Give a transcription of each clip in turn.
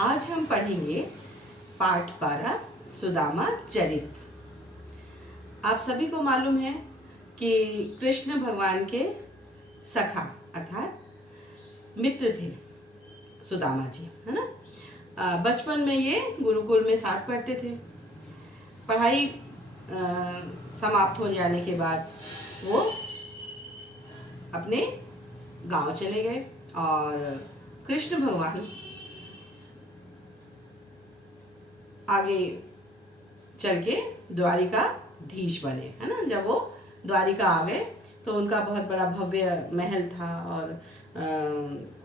आज हम पढ़ेंगे पाठ 12 सुदामा चरित। आप सभी को मालूम है कि कृष्ण भगवान के सखा अर्थात मित्र थे सुदामा जी, है ना। बचपन में ये गुरुकुल में साथ पढ़ते थे। पढ़ाई समाप्त हो जाने के बाद वो अपने गांव चले गए और कृष्ण भगवान आगे चल के द्वारिकाधीश बने, है ना। जब वो द्वारिका आ गए तो उनका बहुत बड़ा भव्य महल था और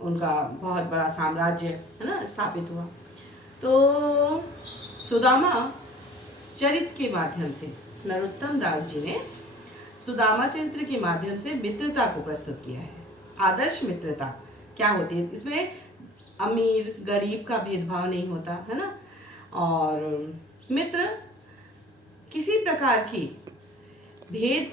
उनका बहुत बड़ा साम्राज्य, है ना, स्थापित हुआ। तो सुदामा चरित के माध्यम से नरोत्तम दास जी ने सुदामा चरित्र के माध्यम से मित्रता को प्रस्तुत किया है। आदर्श मित्रता क्या होती है, इसमें अमीर गरीब का भेदभाव नहीं होता, है ना। और मित्र किसी प्रकार की भेद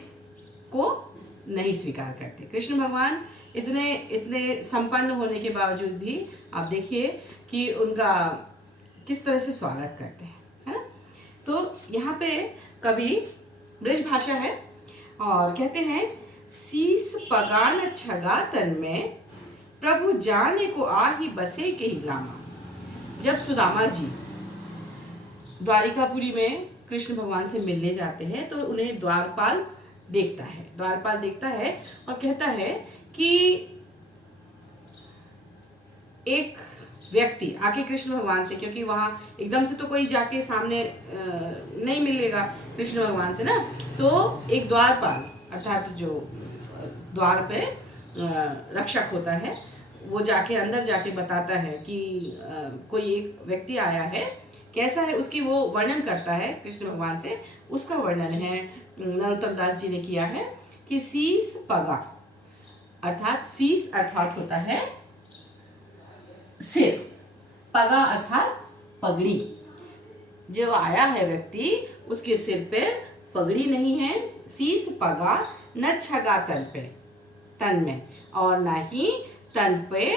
को नहीं स्वीकार करते। कृष्ण भगवान इतने संपन्न होने के बावजूद भी आप देखिए कि उनका किस तरह से स्वागत करते हैं, है ना। तो यहाँ पे कवि ब्रज भाषा है और कहते हैं, शीस पगान छगा तन में प्रभु जाने को आही बसे के ही लामा। जब सुदामा जी द्वारिकापुरी में कृष्ण भगवान से मिलने जाते हैं तो उन्हें द्वारपाल देखता है और कहता है कि एक व्यक्ति आके कृष्ण भगवान से, क्योंकि वहाँ एकदम से तो कोई जाके सामने नहीं मिलेगा कृष्ण भगवान से ना, तो एक द्वारपाल अर्थात जो द्वार पे रक्षक होता है वो जाके अंदर जाके बताता है कि कोई एक व्यक्ति आया है, कैसा है उसकी वो वर्णन करता है कृष्ण भगवान से। उसका वर्णन है नरोत्तम दास जी ने किया है कि शीस पगा अर्थात शीस अर्थात होता है सिर, पगा अर्थात पगड़ी। जो आया है व्यक्ति उसके सिर पे पगड़ी नहीं है। शीस पगा न छगा तन में और ना ही तन पे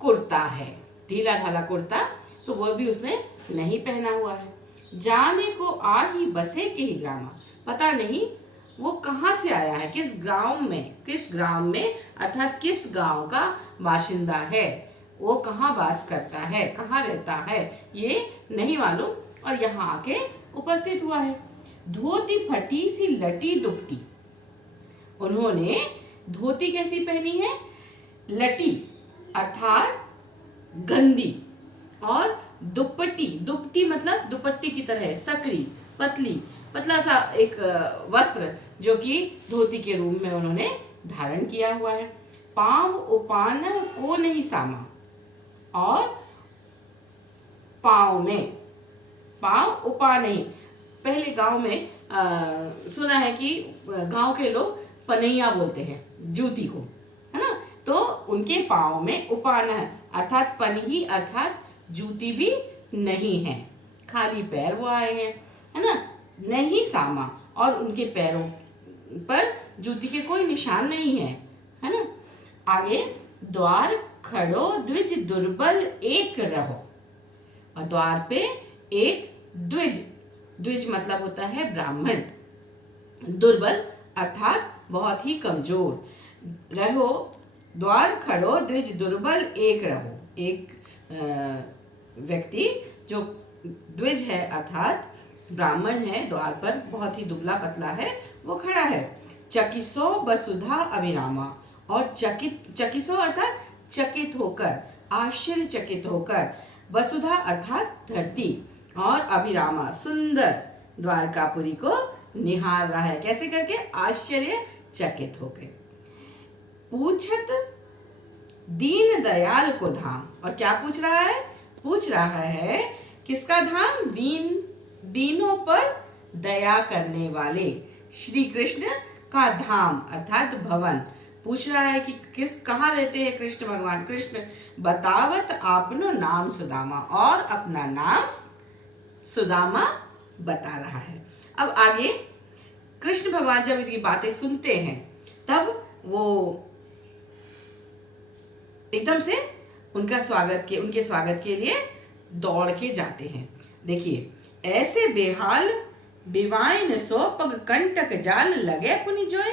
कुर्ता है, ढीला ढाला कुर्ता, तो वो भी उसने नहीं पहना हुआ है। जाने को आ ही बसे के ही ग्रामा, पता नहीं वो कहाँ से आया है, किस ग्राम में अर्थात किस गांव का बाशिंदा है, वो कहाँ वास करता है, कहाँ रहता है, ये नहीं मालूम और यहाँ आके उपस्थित हुआ है। धोती फटी सी लटी दुपटी, उन्होंने धोती कैसी पहनी है, लटी अर्थात गंदी, और दुपट्टी मतलब दुपट्टी की तरह सकरी पतला सा एक वस्त्र जो कि धोती के रूप में उन्होंने धारण किया हुआ है। पांव उपान को नहीं सामा, और पांव उपा नहीं। पहले गांव में सुना है कि गांव के लोग पनैया बोलते हैं जूती को, है ना। तो उनके पांव में उपान है अर्थात पनही अर्थात जूती भी नहीं है, खाली पैर वो आए हैं, है ना। नहीं सामा, और उनके पैरों पर जूती के कोई निशान नहीं है ना। आगे द्वार खड़ो द्विज दुर्बल एक रहो, और द्वार पे एक द्विज मतलब होता है ब्राह्मण, दुर्बल अर्थात बहुत ही कमजोर। रहो द्वार खड़ो द्विज दुर्बल एक रहो, एक व्यक्ति जो द्विज है अर्थात ब्राह्मण है, द्वार पर बहुत ही दुबला पतला है, वो खड़ा है। चकिसो वसुधा अभिरामा, और चकिसो अर्थात चकित होकर, आश्चर्यचकित होकर, वसुधा अर्थात धरती, और अभिरामा सुंदर द्वारकापुरी को निहार रहा है। कैसे करके, आश्चर्यचकित होकर। पूछत दीन दयाल को धाम, और क्या पूछ रहा है किसका धाम, दीनों पर दया करने वाले श्री कृष्ण का धाम अर्थात भवन। पूछ रहा है कि कहाँ रहते हैं कृष्ण भगवान। कृष्ण बतावत आपनो नाम सुदामा, और अपना नाम सुदामा बता रहा है। अब आगे कृष्ण भगवान जब इसकी बातें सुनते हैं तब वो एकदम से उनके स्वागत के लिए दौड़ के जाते हैं। देखिए, ऐसे बेहाल बिवाइन सो पग कंटक जाल लगे पुनि जोए,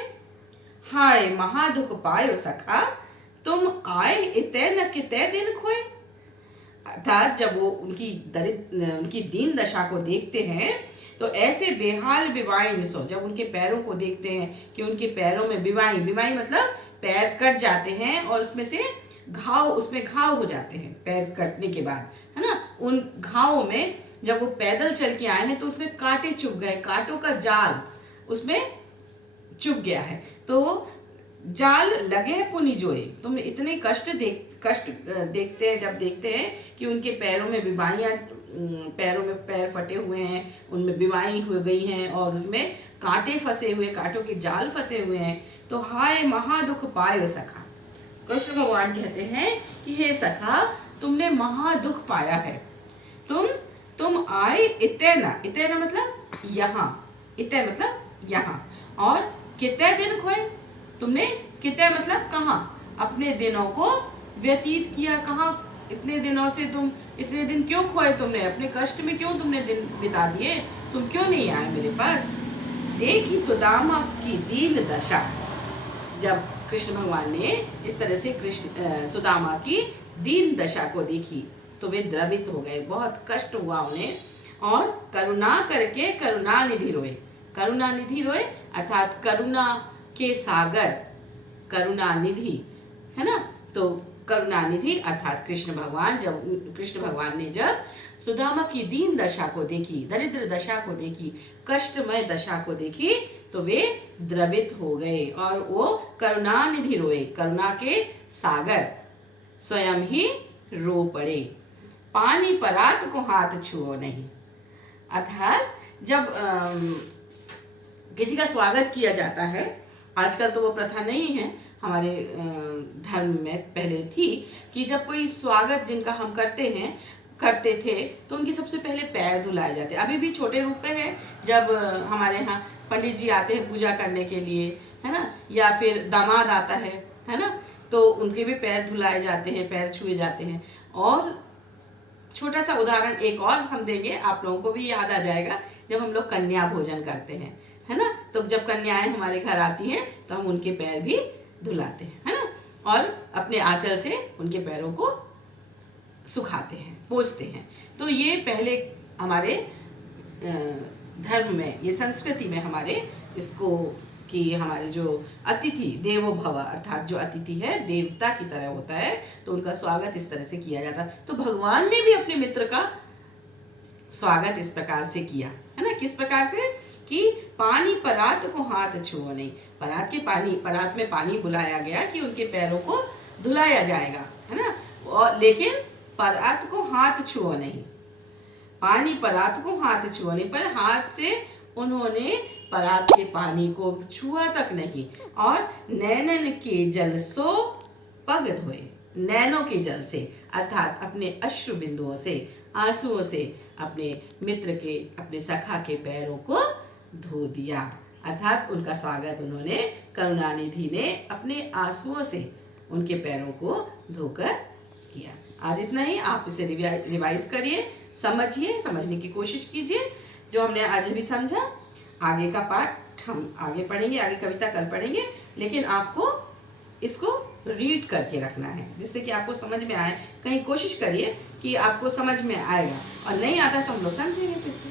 हाय महादुख पायो सखा तुम आए इते न किते दिन खोए। अर्थात जब वो उनकी दीन दशा को देखते हैं तो ऐसे बेहाल बिवाइन सो, जब उनके पैरों को देखते हैं कि उनके पैरों में बिवाई मतलब पैर कट जाते हैं और उसमें घाव हो जाते हैं पैर कटने के बाद, है ना। उन घावों में जब वो पैदल चल के आए हैं तो उसमें कांटे चुभ गए, कांटों का जाल उसमें चुभ गया है। तो जाल लगे पुनि जोए, तुमने इतने कष्ट देखते हैं, जब देखते हैं कि उनके पैरों में बीमारियां, पैरों में पैर फटे हुए हैं, उनमें बीमारी हो गई हैं और उसमें कांटे फंसे हुए, कांटों के जाल फंसे हुए हैं, तो हाय महादुख पायो सखा। कृष्ण भगवान कहते हैं कि हे सखा, तुमने महादुख पाया है। तुम आए इतना मतलब यहाँ, इते मतलब यहाँ, और कितने दिन खोए, तुमने कितने मतलब कहाँ अपने दिनों को व्यतीत किया, कहाँ इतने दिनों से तुम इतने दिन क्यों खोए, तुमने अपने कष्ट में क्यों तुमने दिन बिता दिए, तुम क्यों नहीं आए मेरे पास। देखी सुदामा की दीन दशा, जब कृष्ण भगवान ने इस तरह से सुदामा की दीन दशा को देखी तो वे द्रवित हो गए, बहुत कष्ट हुआ उन्हें, और करुणा करके करुणानिधि रोए। करुणानिधि रोए अर्थात करुणा के सागर, करुणानिधि, है ना। तो करुणानिधि अर्थात कृष्ण भगवान ने जब सुदामा की दीन दशा को देखी, दरिद्र दशा को देखी, कष्टमय दशा को देखी, तो वे द्रवित हो गए और वो करुणानिधि रोए, करुणा के सागर स्वयं ही रो पड़े। पानी परात को हाथ छुओ नहीं, अर्थात जब किसी का स्वागत किया जाता है, आजकल तो वो प्रथा नहीं है, हमारे धर्म में पहले थी कि जब कोई स्वागत जिनका हम करते थे तो उनके सबसे पहले पैर धुलाए जाते। अभी भी छोटे रूप में है, जब हमारे यहाँ पंडित जी आते हैं पूजा करने के लिए, है ना, या फिर दामाद आता है ना, तो उनके भी पैर धुलाए जाते हैं, पैर छुए जाते हैं। और छोटा सा उदाहरण एक और हम देंगे, आप लोगों को भी याद आ जाएगा, जब हम लोग कन्या भोजन करते हैं, है ना, तो जब कन्याएं हमारे घर आती हैं तो हम उनके पैर भी धुलाते हैं, है ना, और अपने आंचल से उनके पैरों को सुखाते हैं, पोंछते हैं। तो ये पहले हमारे धर्म में, ये संस्कृति में हमारे इसको कि हमारे जो अतिथि देवो भव, अर्थात जो अतिथि है देवता की तरह होता है, तो उनका स्वागत इस तरह से किया जाता है। तो भगवान ने भी अपने मित्र का स्वागत इस प्रकार से किया, है ना। किस प्रकार से कि पानी परात को हाथ छुओ नहीं, परात में पानी बुलाया गया कि उनके पैरों को धुलाया जाएगा, है ना, और लेकिन परात को हाथ छुओ नहीं, पानी परात को हाथ छुओ नहीं, पर हाथ से उन्होंने परात के पानी को छुआ तक नहीं, और नैनन के जल सो पग धोए, नैनों के जल से अर्थात अपने अश्रु बिंदुओं से, आंसुओं से अपने मित्र के, अपने सखा के पैरों को धो दिया, अर्थात उनका स्वागत उन्होंने, करुणानिधि ने अपने आंसुओं से उनके पैरों को धोकर किया। आज इतना ही, आप इसे रिवाइज करिए, समझिए, समझने की कोशिश कीजिए जो हमने आज भी समझा। आगे का पाठ हम आगे पढ़ेंगे, आगे कविता कल पढ़ेंगे, लेकिन आपको इसको रीड करके रखना है जिससे कि आपको समझ में आए। कहीं कोशिश करिए कि आपको समझ में आएगा, और नहीं आता तो हम लोग समझेंगे फिर से।